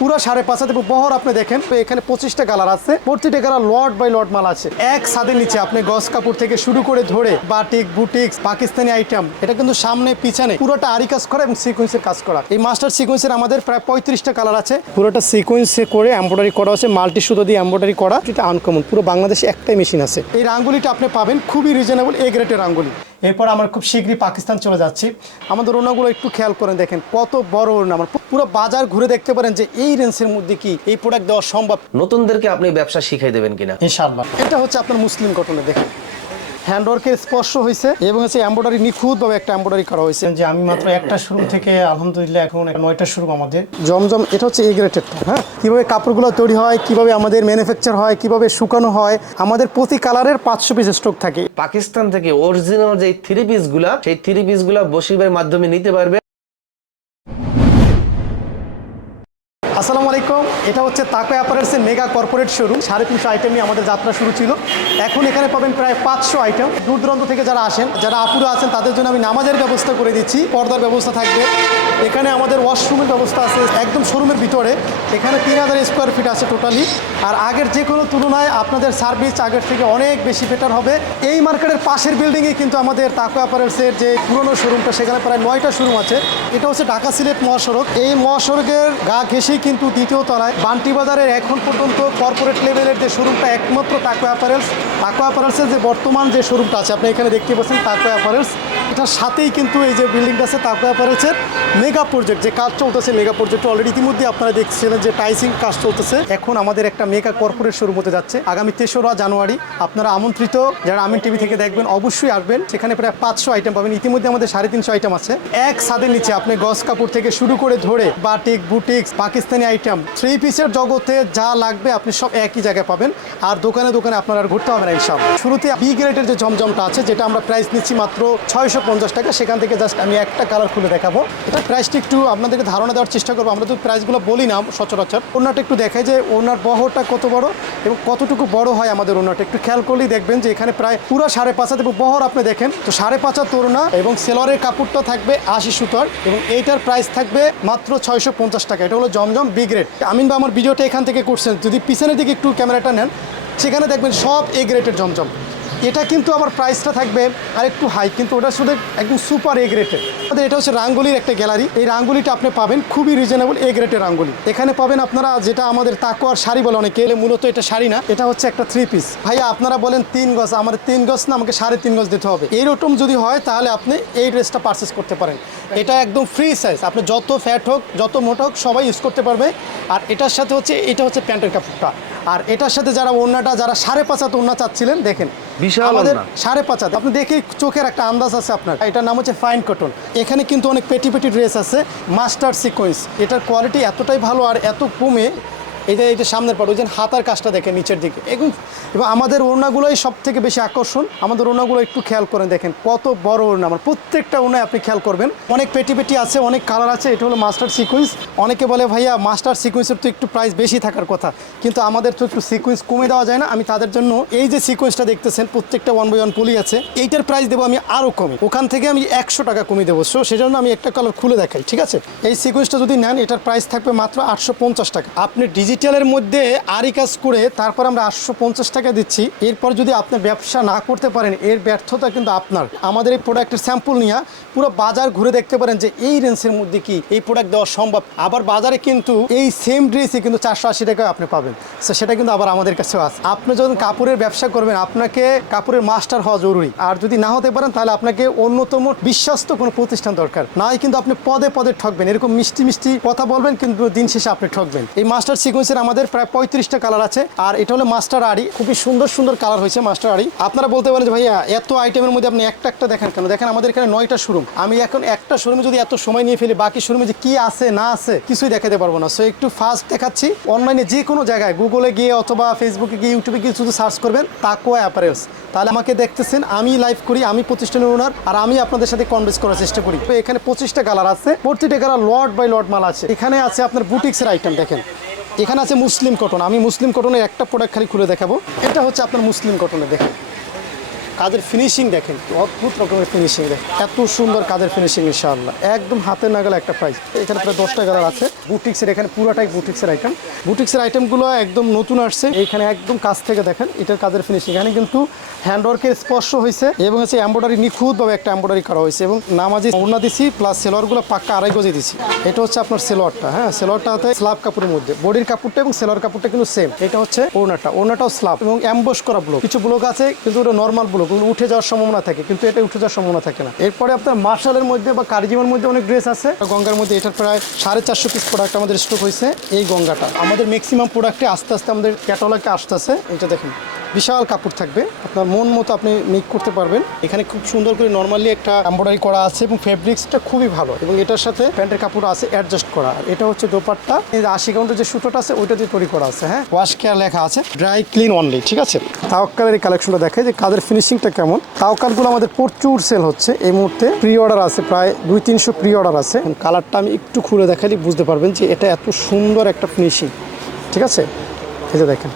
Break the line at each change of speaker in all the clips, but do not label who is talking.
পুরো সাড়ে পাঁচ হাতে বহর আপনি দেখেন। তো এখানে পঁচিশটা কালার আছে। প্রতিটা কালার লট বাই লট মাল আছে। এক ছাদের নিচে আপনি গস কাপড় থেকে শুরু করে ধরে বাটিক বুটিক্স পাকিস্তানি আইটেম এটা কিন্তু সামনে, পিছনে পুরোটা আরি কাজ করা এবং সিকোয়েন্সের কাজ করা। এই মাস্টার সিকোয়েন্সের আমাদের প্রায় পঁয়ত্রিশটা কালার আছে। পুরোটা সিকোয়েন্সে করে এম্ব্রয়ডারি করা আছে মাল্টি সুতো দিয়ে এম্ব্রয়ডারি করা। যেটা আনকমন পুরো বাংলাদেশে একটাই মেশিন আছে। এই রাঙ্গুলিটা আপনি পাবেন খুবই রিজনেবল এ গ্রেটের রাঙ্গুলি। এরপর আমরা খুব শীঘ্রই পাকিস্তান চলে যাচ্ছি। আমাদের ওনাগুলো একটু খেয়াল করেন দেখেন কত বড় ওনা আমার পুরো বাজার ঘুরে দেখতে পারেন যে এই রেঞ্জের মধ্যে কি এই প্রোডাক্ট দেওয়া সম্ভব।
নতুনদেরকে আপনি ব্যবসা শিখাই দেবেন কিনা?
ইনশাআল্লাহ। এটা হচ্ছে আপনার মুসলিম ঘটনা দেখেন। হ্যান্ডওয়ার্কের স্পর্শ হয়েছে এবং হচ্ছে এম্ব্রয়ডারি নিখুঁতভাবে একটা এম্ব্রয়ডারি করা হয়েছে যে আমি মাত্র একটা শুরু থেকে আলহামদুলিল্লাহ এখন নয়টা শুরু আমাদের। জমজম এটা হচ্ছে এগ্রেটেডটা হ্যাঁ? কীভাবে কাপড়গুলো তৈরি হয় কীভাবে আমাদের ম্যানুফ্যাকচার হয় কীভাবে শুকানো হয় আমাদের প্রতি কালারের পাঁচশো পিস স্টক থাকে।
পাকিস্তান থেকে অরিজিনাল যে থ্রি পিসগুলো সেই থ্রি পিসগুলো বসিবের মাধ্যমে নিতে পারবে।
আসসালামু আলাইকুম। এটা হচ্ছে তাকো অ্যাপারেলসের মেগা কর্পোরেট শোরুম। সাড়ে তিনশো আইটেম নিয়ে আমাদের যাত্রা শুরু ছিল। এখন এখানে পাবেন প্রায় পাঁচশো আইটেম। দূর দূরান্ত থেকে যারা আসেন, যারা আপুরা আছেন, তাদের জন্য আমি নামাজের ব্যবস্থা করে দিচ্ছি। পর্দার ব্যবস্থা থাকবে। এখানে আমাদের ওয়াশরুমের ব্যবস্থা আছে, একদম শোরুমের ভিতরে। এখানে তিন হাজার স্কোয়ার ফিট আছে টোটালি। আর আগের যে কোনো তুলনায় আপনাদের সার্ভিস আগের থেকে অনেক বেশি বেটার হবে। এই মার্কেটের পাশের বিল্ডিংয়ে কিন্তু আমাদের তাকো অ্যাপারেলসের যে পুরনো শোরুমটা, সেখানে প্রায় নয়টা শোরুম আছে। এটা হচ্ছে ঢাকা সিলেট মহাসড়ক। এই মহাসড়কের গা ঘেঁষেই কিন্তু দ্বিতীয় তলায় বান্টি বাজারের এখন পর্যন্ত কর্পোরেট লেভেলের যে শোরুমটা একমাত্র তাকো অ্যাপারেলস তাকো অ্যাপারেলসের যে বর্তমান যে শোরুমটা আছে, আপনি এখানে দেখতে পাচ্ছেন তাকো অ্যাপারেলস এটার সাথেই কিন্তু এই যে বিল্ডিংটা আছে তাকো অ্যাপারেলসের মেগা প্রজেক্ট যে কাজ চলতেছে মেগা প্রজেক্ট অলরেডি ইতিমধ্যে আপনারা দেখছিলেন যে টাইসিং কাজ চলতেছে। এখন আমাদের একটা মেগা কর্পোরেট শোরুম হতে যাচ্ছে। আগামী তেসরা জানুয়ারি আপনারা আমন্ত্রিত, যারা আমিন টিভি থেকে দেখবেন, অবশ্যই আসবেন। সেখানে প্রায় পাঁচশো আইটেম পাবেন। ইতিমধ্যে আমাদের সাড়ে তিনশো আইটেম আছে। এক ছাদের নিচে আপনি গস কাপড় থেকে শুরু করে ধরে batik boutiques Pakistani item three পিসের জগতে যা লাগবে আপনি সব একই জায়গায় পাবেন। আর দোকানে দোকানে আপনার আর ঘুরতে হবে না এইসব শুরুতে বি গ্রেডের যে জমজমটা আছে, যেটা আমরা প্রাইস নিচ্ছি মাত্র ছয়শো পঞ্চাশ টাকা, সেখান থেকে জাস্ট আমি একটা কালার খুলে দেখাবো। এটা প্রাইসটা একটু আপনাদেরকে ধারণা দেওয়ার চেষ্টা করব। আমরা তো প্রাইসগুলো বলি না সচরাচর। ওনারটা একটু দেখায় যে ওনার বহরটা কত বড় এবং কতটুকু বড় হয় আমাদের ওনারটা। একটু খেয়াল করলেই দেখবেন যে এখানে প্রায় পুরো সাড়ে পাঁচ হাত এবং বহর আপনি দেখেন। তো সাড়ে পাঁচ হাত তরুণা এবং সেলরের কাপড়টা থাকবে আশি সুতার এবং এইটার প্রাইস থাকবে মাত্র ছয়শো পঞ্চাশ টাকা। এটা হলো জমজম বি গ্রেড আমিন বা আমার ভিডিওটা এখান থেকে করছেন। যদি পিছনের দিকে একটু ক্যামেরাটা নেন, সেখানে দেখবেন সব এ গ্রেডের জমজম। এটা কিন্তু আমার প্রাইসটা থাকবে আর একটু হাই কিন্তু ওটা শুধু একদম সুপার এ গ্রেটের আমাদের এটা হচ্ছে রাঙ্গুলির একটা গ্যালারি এই রাঙ্গুলিটা আপনি পাবেন খুবই রিজনেবল এ গ্রেটের রাঙ্গুলি। এখানে পাবেন আপনারা যেটা আমাদের তাকুয়ার শাড়ি বলে অনেকে, এলে মূলত এটা শাড়ি না, এটা হচ্ছে একটা থ্রি পিস ভাইয়া, আপনারা বলেন তিন গজ, আমাদের তিন গজ না, আমাকে সাড়ে তিন গজ দিতে হবে। এইরকম যদি হয়, তাহলে আপনি এই ড্রেসটা পারচেস করতে পারেন। এটা একদম ফ্রি সাইজ আপনি যত ফ্যাট হোক, যত মোট হোক, সবাই ইউজ করতে পারবে। আর এটার সাথে হচ্ছে, এটা হচ্ছে প্যান্টের কাপড়টা। আর এটার সাথে যারা ওনাটা যারা সাড়ে পাঁচ হাত ওড়না চাচ্ছিলেন দেখেন
বিশাল
আমাদের সাড়ে পাঁচ হাত। আপনি দেখে চোখের একটা আন্দাজ আছে আপনার। এটার নাম হচ্ছে ফাইন কটন এখানে কিন্তু অনেক পেটি পেটি ড্রেস আছে মাস্টার সিকোয়েন্স এটার কোয়ালিটি এতটাই ভালো আর এত কমে এটা এটা সামনের পর ওই যে হাতার কাজটা দেখেন নিচের দিকে। এবং এবং আমাদের ওড়নাগুলোই সব থেকে বেশি আকর্ষণ। আমাদের ওড়নাগুলো একটু খেয়াল করেন, দেখেন, কত বড় ওড়না। আমার প্রত্যেকটা ওড়নায় আপনি খেয়াল করবেন। অনেক পেটি পেটি আছে, অনেক কালার আছে, এটা হলো মাস্টার সিকোয়েন্স। অনেকে বলে, ভাইয়া, মাস্টার সিকোয়েন্সের তো একটু প্রাইস বেশি থাকার কথা। কিন্তু আমাদের তো একটু সিকোয়েন্স কমে দেওয়া যায় না। আমি তাদের জন্য এই যে সিকোয়েন্সটা দেখতেছেন, প্রত্যেকটা ওয়ান বাই ওয়ান পুলি আছে, এইটার প্রাইস দেবো আমি আরও কমে। ওখান থেকে আমি একশো টাকা কমিয়ে দেবো। সো সেজন্য আমি একটা কালার খুলে দেখাই, ঠিক আছে? এই সিকোয়েন্সটা যদি নেন, এটার প্রাইস থাকবে মাত্র আটশো পঞ্চাশ টাকা। আপনি ডিজিটালের মধ্যে আরি কাজ করে তারপর আমরা আটশো পঞ্চাশ টাকা দিচ্ছি। এরপর যদি আপনি ব্যবসা না করতে পারেন, এর ব্যর্থতা কিন্তু আপনার। আমাদের এই প্রোডাক্টের স্যাম্পল নিয়ে পুরো বাজার ঘুরে দেখতে পারেন যে এই রেঞ্জের মধ্যে কি এই প্রোডাক্ট দেওয়া সম্ভব। আবার বাজারে কিন্তু এই সেম ড্রেসই কিন্তু চারশো আশি টাকা আপনি পাবেন। তো সেটা কিন্তু আবার আমাদের কাছেও আছে। আপনি যখন কাপড়ের ব্যবসা করবেন, আপনাকে কাপড়ের মাস্টার হওয়া জরুরি। আর যদি না হতে পারেন, তাহলে আপনাকে অন্যতম বিশ্বস্ত কোনো প্রতিষ্ঠান দরকার। না হয় কিন্তু আপনি পদে পদে ঠকবেন। এরকম মিষ্টি মিষ্টি কথা বলবেন, কিন্তু দিন শেষে আপনি ঠকবেন। এই মাস্টার সিকোয়েন্সের আমাদের প্রায় পঁয়ত্রিশটা কালার আছে। আর এটা হলো মাস্টার আড়ি। খুবই সুন্দর সুন্দর কালার হয়েছে মাস্টার আড়ি। আপনারা বলতে পারেন যে ভাইয়া, এত আইটেমের মধ্যে আপনি একটা একটা দেখেন কেন? দেখেন আমাদের এখানে নয়টা শোরুম আমি এখন একটা শোরুমে যদি এত সময় নিয়ে ফেলি, বাকি শোরুমে যে কি আছে, না আছে, কিছুই দেখাতে পারব না। সো একটু ফাস্ট দেখাচ্ছি। অনলাইনে যে কোনো জায়গায় গুগলে গিয়ে অথবা ফেসবুকে গিয়ে ইউটিউবে গিয়ে শুধু সার্চ করবেন তাকুয়া অ্যাপারেলস তাহলে আমাকে দেখতেছেন, আমি লাইভ করি, আমি প্রতিষ্ঠানের ওনার আর আমি আপনাদের সাথে কনভেন্স করার চেষ্টা করি। এখানে পঁচিশটা কালার আছে। প্রতিটা কালার লট বাই লট মাল আছে। এখানে আছে আপনার বুটিক্সের আইটেম দেখেন। এখানে আছে মুসলিম কটন। আমি মুসলিম কটনের একটা প্রোডাক্ট খালি খুলে দেখাবো। এটা হচ্ছে আপনার মুসলিম কটনের, দেখেন। কাজের ফিনিশিং দেখেন অদ্ভুত রকমের ফিনিশিং দেখেন। এত সুন্দর কাজের ফিনিশিং ইনশাআল্লাহ। একদম হাতের নাগালে একটা প্রাইস এখানে প্রায় দশটা কালার আছে। বুটিক্সের এখানে পুরোটাই বুটিক্সের আইটেম বুটিক্সের আইটেমগুলো একদম নতুন আসছে। এইখানে একদম কাছ থেকে দেখেন এটার কাজের ফিনিশিং এখানে কিন্তু হ্যান্ডওয়ার্কের স্পর্শ হয়েছে এবং হচ্ছে এম্ব্রয়ডারি নিখুঁতভাবে একটা এম্ব্রয়ডারি করা হয়েছে এবং নামাজি ওড়না দিছি প্লাস সেলোয়ারগুলো পাক্কা আড়াই গজে দিছি। এটা হচ্ছে আপনার সেলোয়ারটা হ্যাঁ? সেলোয়ারটা হচ্ছে স্লাব কাপড়ের মধ্যে। বডির কাপড়টা এবং সেলোয়ার কাপড়টা কিন্তু সেম এটা হচ্ছে ওড়নাটা। ওড়নাটাও স্লাব এবং অ্যাম্বস করা ব্লক কিছু ব্লক আছে, কিন্তু ওটা নর্মাল ব্লক ওগুলো উঠে যাওয়ার সম্ভাবনা থাকে, কিন্তু এটা উঠে যাওয়ার সম্ভাবনা থাকে না। এরপরে আপনার মার্শালের মধ্যে বা কারিজিমার মধ্যে অনেক ড্রেস আছে। গঙ্গার মধ্যে এটার প্রায় সাড়ে চারশো পিস প্রোডাক্ট আমাদের স্টক হয়েছে এই গঙ্গাটা। আমাদের ম্যাক্সিমাম প্রোডাক্টে আস্তে আস্তে আমাদের ক্যাটালগে আসতেছে। এটা দেখেন, বিশাল কাপড় থাকবে। আপনার মন মতো আপনি মেক করতে পারবেন। এখানে খুব সুন্দর করে নর্মালি একটা এম্ব্রয়ডারি করা আছে এবং ফেব্রিক্সটা খুবই ভালো। এবং এটার সাথে প্যান্টের কাপড় আছে অ্যাডজাস্ট করা। এটা হচ্ছে যে আশি কাউন্টের যে সুতোটা আছে, ওইটা দিয়ে তৈরি করা আছে হ্যাঁ? ওয়াশ কেয়ার লেখা আছে ড্রাই ক্লিন অনলি ঠিক আছে? তাওকালের এই কালেকশনটা দেখে যে কাদের ফিনিশিংটা কেমন? তাওকালগুলো আমাদের প্রচুর সেল হচ্ছে। এই মুহূর্তে প্রি অর্ডার আছে প্রায় দুই তিনশো প্রি অর্ডার আছে কালারটা আমি একটু খুলে দেখালি বুঝতে পারবেন যে এটা এত সুন্দর একটা ফিনিশিং ঠিক আছে? এই যে দেখেন,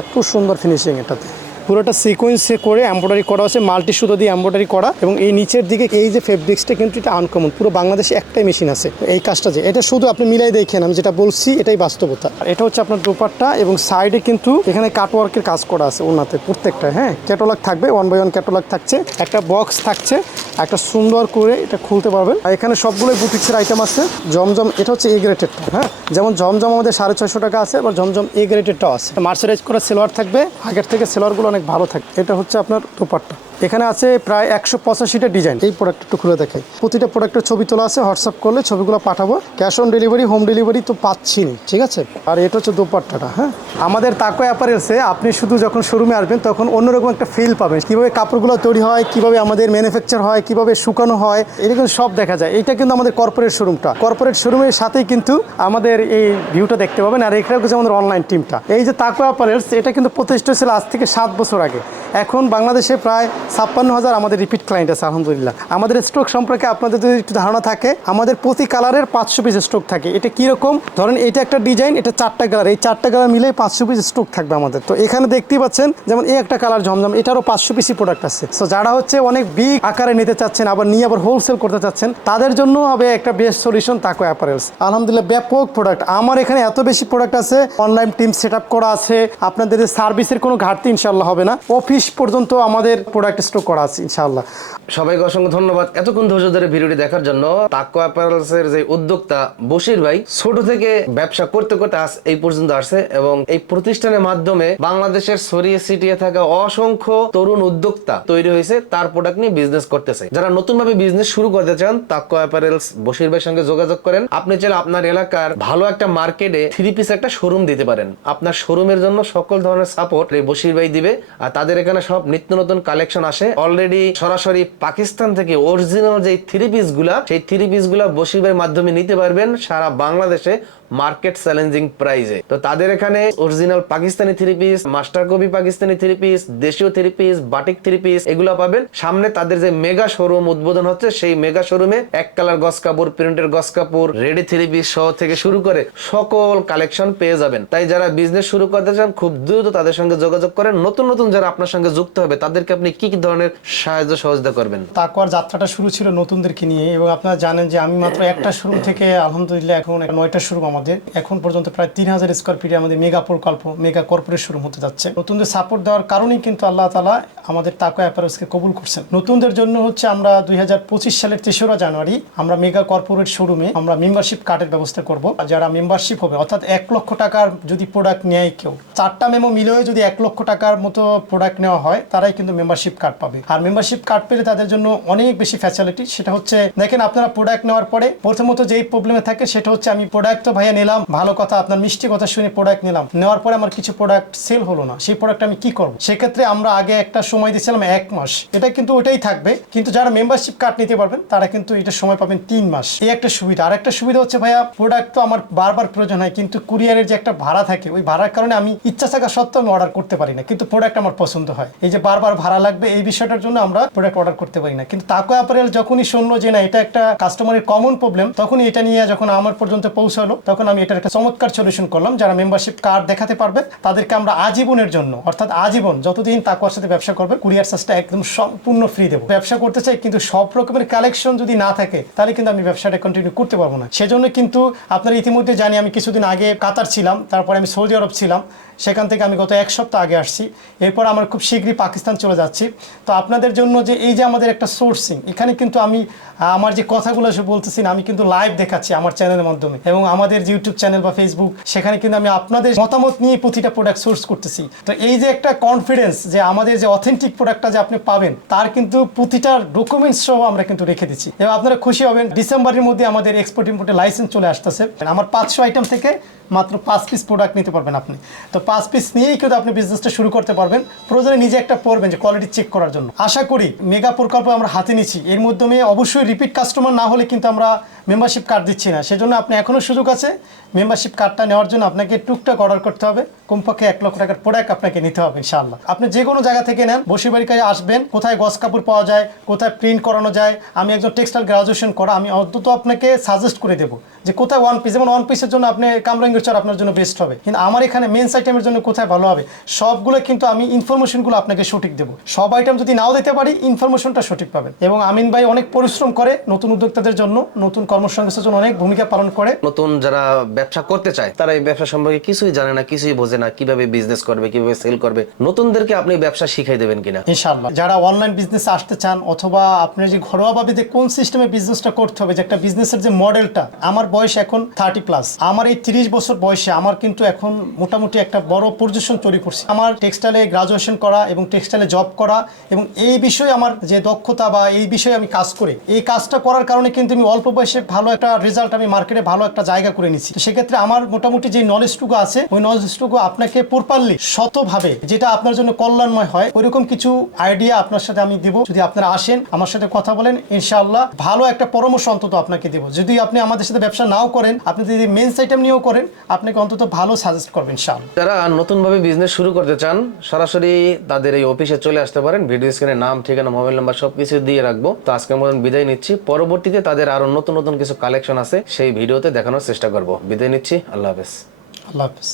এত সুন্দর ফিনিশিং এটাতে। পুরোটা সিকোয়েন্সে করে এম্ব্রয়ডারি করা আছে মাল্টি সুতো দিয়ে এম্ব্রয়ডারি করা এবং এই নিচের দিকে এই যে ফেব্রিক্সটা কিন্তু এটা আনকমন পুরো বাংলাদেশে একটাই মেশিন আছে। এই কাজটা যে এটা শুধু আপনি মিলাই দেখেন, আমি যেটা বলছি, এটাই বাস্তবতা। আর এটা হচ্ছে আপনার দোপাট্টা এবং সাইডে কিন্তু এখানে কাটওয়ার্কের কাজ করা আছে ওনাতে প্রত্যেকটা হ্যাঁ? ক্যাটালগ থাকবে ওয়ান বাই ওয়ান ক্যাটালগ থাকছে, একটা বক্স থাকছে, একটা সুন্দর করে এটা খুলতে পারবেন। আর এখানে সবগুলোই বুটিক্সের আইটেম আছে। জমজম এটা হচ্ছে এ গ্রেটেডটা হ্যাঁ? যেমন জমজম আমাদের সাড়ে ছয়শো টাকা আছে, আবার জমজম এ গ্রেটেডটাও আছে। মার্সারাইজ করা সেলোয়ার থাকবে। আগের থেকে সেলোয়ারগুলো অনেক ভালো থাকে। এটা হচ্ছে আপনার দোপাট্টা। এখানে আছে প্রায় একশো পঁচাশিটা ডিজাইন। এই প্রোডাক্ট একটু খুলে দেখাই। প্রতিটা প্রোডাক্টের ছবি তোলা আছে, হোয়াটসঅ্যাপ করলে ছবিগুলো পাঠাবো। Cash on delivery, home delivery তো পাচ্ছি নি ঠিক আছে? আর এটা হচ্ছে দোপাট্টাটা হ্যাঁ? আমাদের তাকো অ্যাপারেলসে আপনি শুধু যখন শোরুমে আসবেন, তখন অন্যরকম একটা ফিল পাবেন। কীভাবে কাপড়গুলো তৈরি হয়, কীভাবে আমাদের ম্যানুফ্যাকচার হয়, কীভাবে শুকানো হয় এটা কিন্তু সব দেখা যায়। এটা কিন্তু আমাদের কর্পোরেট শোরুমটা। কর্পোরেট শোরুমের সাথেই কিন্তু আমাদের এই ভিউটা দেখতে পাবেন। আর এখানে আমাদের অনলাইন টিমটা এই যে তাকো অ্যাপারেলস, এটা কিন্তু প্রতিষ্ঠা ছিল আজ থেকে সাত বছর আগে। এখন বাংলাদেশে প্রায় ছাপ্পান্ন হাজার আমাদের রিপিট ক্লায়েন্ট আছে, আলহামদুলিল্লাহ। আমাদের স্টক সম্পর্কে আপনাদের যদি একটু ধারণা থাকে, আমাদের প্রতি কালারের পাঁচশো পিস স্টক থাকে। এটা কীরকম? ধরেন এটা একটা ডিজাইন এটা চারটা কালার এই চারটা কালার মিলে পাঁচশো পিস স্টক থাকবে আমাদের। তো এখানে দেখতেই পাচ্ছেন, যেমন এই একটা কালার ঝমঝম, এটারও পাঁচশো পিসি প্রোডাক্ট আছে। সো যারা হচ্ছে অনেক বিগ আকারে নিতে চাচ্ছেন, আবার নিয়ে আবার হোলসেল করতে চাচ্ছেন, তাদের জন্য হবে একটা বেস্ট সলিউশন তাকো অ্যাপারেলস আলহামদুলিল্লাহ, ব্যাপক প্রোডাক্ট আমার এখানে এত বেশি প্রোডাক্ট আছে অনলাইন টিম সেট করা আছে। আপনাদের সার্ভিসের কোনো ঘাটতি ইনশাল্লাহ হবে না। অফিস পর্যন্ত আমাদের প্রোডাক্ট স্টক করা আছে ইনশাল্লাহ
সবাইকে অসংখ্য ধন্যবাদ এতক্ষণ ধৈর্য ধরে ভিডিওটি দেখার জন্য। তাক্কো অ্যাপারেলস এর যে উদ্যোক্তা বশির ভাই, ছোট থেকে ব্যবসা করতে করতে আজ এই পর্যন্ত আসছে এবং এই প্রতিষ্ঠানের মাধ্যমে বাংলাদেশের ছড়িয়ে ছিটিয়ে থাকা অসংখ্য তরুণ উদ্যোক্তা তৈরি হয়েছে, তার প্রোডাক্ট নিয়ে বিজনেস করতেছে। যারা নতুন ভাবে বিজনেস শুরু করতে চান তাক্কো অ্যাপারেলস বশির ভাইয়ের সঙ্গে যোগাযোগ করেন। আপনি চাইলে আপনার এলাকার ভালো একটা মার্কেটে থ্রি পিস একটা শোরুম দিতে পারেন। আপনার শোরুমের জন্য সকল ধরনের সাপোর্ট বশির ভাই দিবে আর তাদের এখানে সব নিত্য নতুন কালেকশন আসে। অলরেডি সরাসরি পাকিস্তান থেকে অরিজিনাল যে থ্রি পিসগুলা, সেই থ্রি পিসগুলা বসিবের মাধ্যমে নিতে পারবেন সারা বাংলাদেশে। মার্কেট চ্যালেঞ্জিং প্রাইজে। তো তাদের এখানে original Pakistani three piece master copy Pakistani three piece দেশীয় three piece batik three piece এগুলো পাবেন। সামনে তাদের যে মেগা শোরুম উদ্বোধন হচ্ছে, সেই মেগা শোরুমে এক কালার গস কাপড় প্রিন্টের গস কাপড় রেডি থ্রি পিস সহ থেকে শুরু করে সকল কালেকশন পেয়ে যাবেন। তাই যারা বিজনেস শুরু করতে চান, খুব দ্রুত তাদের সঙ্গে যোগাযোগ করেন। নতুন নতুন যারা আপনার সঙ্গে যুক্ত হবে, তাদেরকে আপনি কি কি ধরনের সাহায্য, সহযোগিতা করবেন?
তাকওয়ার যাত্রাটা শুরু ছিল নতুনদেরকে নিয়ে এবং আপনারা জানেন যে আমি মাত্র একটা শোরুম থেকে আলহামদুলিল্লাহ এখন নয়টা শোরুম আমাদের। এখন পর্যন্ত প্রায় তিন হাজার স্কোয়ার ফিটে আমাদের মেগা প্রকল্প মেগা কর্পোরেট শোরুম হতে যাচ্ছে। নতুনদের সাপোর্ট দেওয়ার কারণেই কিন্তু আল্লাহ তালা আমাদের তাকো অ্যাপারেলসকে কবুল করছেন। নতুনদের জন্য হচ্ছে আমরা দুই সালের তেসরা জানুয়ারি আমরা মেগা কর্পোরেট শোরুমে আমরা মেম্বারশিপ কার্ডের ব্যবস্থা করব। যারা মেম্বারশিপ হবে, অর্থাৎ এক লক্ষ টাকার যদি প্রোডাক্ট নেয় কেউ, চারটা মেমো মিলেও যদি এক লক্ষ টাকার মতো প্রোডাক্ট নেওয়া হয়, তারাই কিন্তু মেম্বারশিপ কার্ড পাবে। আর মেম্বারশিপ কার্ড পেলে তাদের জন্য অনেক বেশি ফ্যাসিলিটি সেটা হচ্ছে, দেখেন আপনারা প্রোডাক্ট নেওয়ার পরে প্রথমত যেই প্রবলেমে থাকে, সেটা হচ্ছে আমি প্রোডাক্ট তো ভাইয়া নিলাম, ভালো কথা, আপনার মিষ্টি কথা শুনে প্রোডাক্ট নিলাম। নেওয়ার পরে আমার কিছু প্রোডাক্ট সেল হলো না, সেই প্রোডাক্ট আমি কি করব? সেক্ষেত্রে আমরা আগে একটা সময় দিয়েছিলাম এক মাস। এটা কিন্তু ওটাই থাকবে, কিন্তু যারা মেম্বারশিপ কার্ড নিতে পারবেন, তারা কিন্তু এটা সময় পাবেন তিন মাস। এই একটা সুবিধা। আর একটা সুবিধা হচ্ছে, ভাইয়া প্রোডাক্ট তো আমার বারবার প্রয়োজন হয়, কিন্তু কুরিয়ারের যে একটা ভাড়া থাকে, ওই ভাড়ার কারণে আমি ইচ্ছা থাকা সত্ত্বেও আমি অর্ডার করতে পারি না, কিন্তু প্রোডাক্ট আমার পছন্দ হয়। এই যে বারবার ভাড়া লাগবে, এই বিষয়টার জন্য আমরা প্রোডাক্ট অর্ডার করতে পারি না। কিন্তু তাকো অ্যাপারেল যখনই শুনলো যে না, এটা একটা কাস্টমারের কমন প্রবলেম তখনই এটা নিয়ে যখন আমার পর্যন্ত পৌঁছালো, তখন তখন আমি এটার একটা চমৎকার সলিউশন করলাম। যারা মেম্বারশিপ কার্ড দেখাতে পারবে তাদেরকে আমরা আজীবনের জন্য অর্থাৎ আজীবন যতদিন তাকুয়ার সাথে ব্যবসা করবে কুরিয়ার চার্জটা একদম সম্পূর্ণ ফ্রি দেবো। ব্যবসা করতে চাই কিন্তু সব রকমের কালেকশন যদি না থাকে তাহলে কিন্তু আমি ব্যবসাটা কন্টিনিউ করতে পারব না। সেজন্য কিন্তু আপনারা ইতিমধ্যে জানি আমি কিছুদিন আগে কাতার ছিলাম তারপরে আমি সৌদি আরব ছিলাম। সেখান থেকে আমি গত এক সপ্তাহ আগে আসছি। এরপর আমার খুব শীঘ্রই পাকিস্তান চলে যাচ্ছি। তো আপনাদের জন্য যে এই যে আমাদের একটা সোর্সিং এখানে কিন্তু আমি আমার যে কথাগুলো এসে বলতেছি না, আমি কিন্তু লাইভ দেখাচ্ছি আমার চ্যানেলের মাধ্যমে। এবং আমাদের ইউটিউব চ্যানেল বা ফেসবুক সেখানে কিন্তু আমি আপনাদের মতামত নিয়ে প্রতিটা প্রোডাক্ট সোর্স করতেছি। তো এই যে একটা কনফিডেন্স যে আমাদের যে অথেন্টিক প্রোডাক্টটা যে আপনি পাবেন, তার কিন্তু প্রতিটা ডকুমেন্টস সহ আমরা কিন্তু রেখে দিচ্ছি। এবং আপনারা খুশি হবেন, ডিসেম্বরের মধ্যে আমাদের এক্সপোর্ট ইম্পোর্টের লাইসেন্স চলে আসতেছে। আমার পাঁচশো আইটেম থেকে মাত্র পাঁচ পিস প্রোডাক্ট নিতে পারবেন আপনি। তো পাঁচ পিস নিয়েই কিন্তু আপনি বিজনেসটা শুরু করতে পারবেন। প্রয়োজনে নিজে একটা পড়বেন যে কোয়ালিটি চেক করার জন্য। আশা করি মেগা প্রকল্প আমরা হাতে নিচ্ছি এর মাধ্যমে অবশ্যই রিপিট কাস্টমার না হলে কিন্তু আমরা মেম্বারশিপ কার্ড দিচ্ছি না। সেজন্য আপনি এখনও সুযোগ আছে মেম্বারশিপ কার্ডটা নেওয়ার জন্য আপনাকে টুকটাক অর্ডার করতে হবে। কমপক্ষে এক লক্ষ টাকার প্রোডাক্ট আপনাকে নিতে হবে ইনশাআল্লাহ। আপনি যে কোনো জায়গা থেকে নেন বসে বাড়ি কাজে আসবেন, কোথায় গস কাপড় পাওয়া যায়, কোথায় প্রিন্ট করানো যায়, আমি একজন টেক্সটাইল গ্রাজুয়েশন করা, আমি অন্তত আপনাকে সাজেস্ট করে দেবো যে কোথায় ওয়ান পিস যেমন ওয়ান পিসের জন্য আপনি কামরাঙ্গের চর আপনার জন্য বেস্ট হবে। কিন্তু আমার এখানে মেন্স আইটেমের জন্য কোথায় ভালো হবে, সবগুলো কিন্তু আমি ইনফরমেশনগুলো আপনাকে সঠিক দেবো। সব আইটেম যদি নাও দিতে পারি ইনফরমেশনটা সঠিক পাবেন। এবং আমিন ভাই অনেক পরিশ্রম করে নতুন উদ্যোক্তাদের জন্য, নতুন কর্মসংস্থার জন্য অনেক ভূমিকা পালন করে।
নতুন যারা ব্যবসা করতে চায়, তারা এই ব্যবসা সম্পর্কে কিছুই জানে না, কিছুই বোঝে না, কীভাবে বিজনেস করবে, কীভাবে সেল করবে। নতুনদেরকে আপনি ব্যবসা শিখাই দেবেন কিনা?
ইনশাআল্লাহ। যারা অনলাইন বিজনেসে আসতে চান, অথবা আপনি যে ঘরোয়াভাবে যে কোন সিস্টেমে বিজনেসটা করতে হবে, যে একটা বিজনেসের যে মডেলটা আমার বয়স এখন থার্টি প্লাস আমার এই তিরিশ বছর বয়সে আমার কিন্তু এখন মোটামুটি একটা বড় পজিশন তৈরি করছি। আমার টেক্সটাইলে গ্রাজুয়েশন করা এবং টেক্সটাইলে জব করা এবং এই বিষয়ে আমার যে দক্ষতা বা এই বিষয়ে আমি কাজ করি, এই কাজটা করার কারণে কিন্তু আমি অল্প বয়সে ভালো একটা রেজাল্ট আমি মার্কেটে ভালো একটা জায়গা করে নিচ্ছি। সেক্ষেত্রে আমার মোটামুটি যে নলেজটুকু আছে, ওই নলেজটুকু আপনাকে প্রপারলি শতভাবে যেটা আপনার জন্য কল্যাণময় হয়, ওইরকম কিছু আইডিয়া আপনার সাথে আমি দিব। যদি আপনারা আসেন, আমার সাথে কথা বলেন, ইনশাআল্লাহ ভালো একটা পরামর্শ অন্তত আপনাকে দেবো। যদি আপনি আমাদের সাথে ব্যবসা নাও করেন, আপনি যদি মেন্স আইটেম নিয়েও করেন, আপনাকে অন্তত ভালো সাজেস্ট করবেন ইনশাআল্লাহ।
যারা নতুনভাবে বিজনেস শুরু করতে চান, সরাসরি তাদের এই অফিসে চলে আসতে পারেন। ভিডিও স্ক্রিনে নাম, ঠিকানা মোবাইল নাম্বার সবকিছু দিয়ে রাখব। তো আজকের মতন বিদায় নিচ্ছি। পরবর্তীতে তাদের আরও নতুন নতুন কিছু কালেকশন আছে, সেই ভিডিওতে দেখানোর চেষ্টা করব। বিদায় নিচ্ছি আল্লাহ হাফেজ।
আল্লাহ হাফিজ।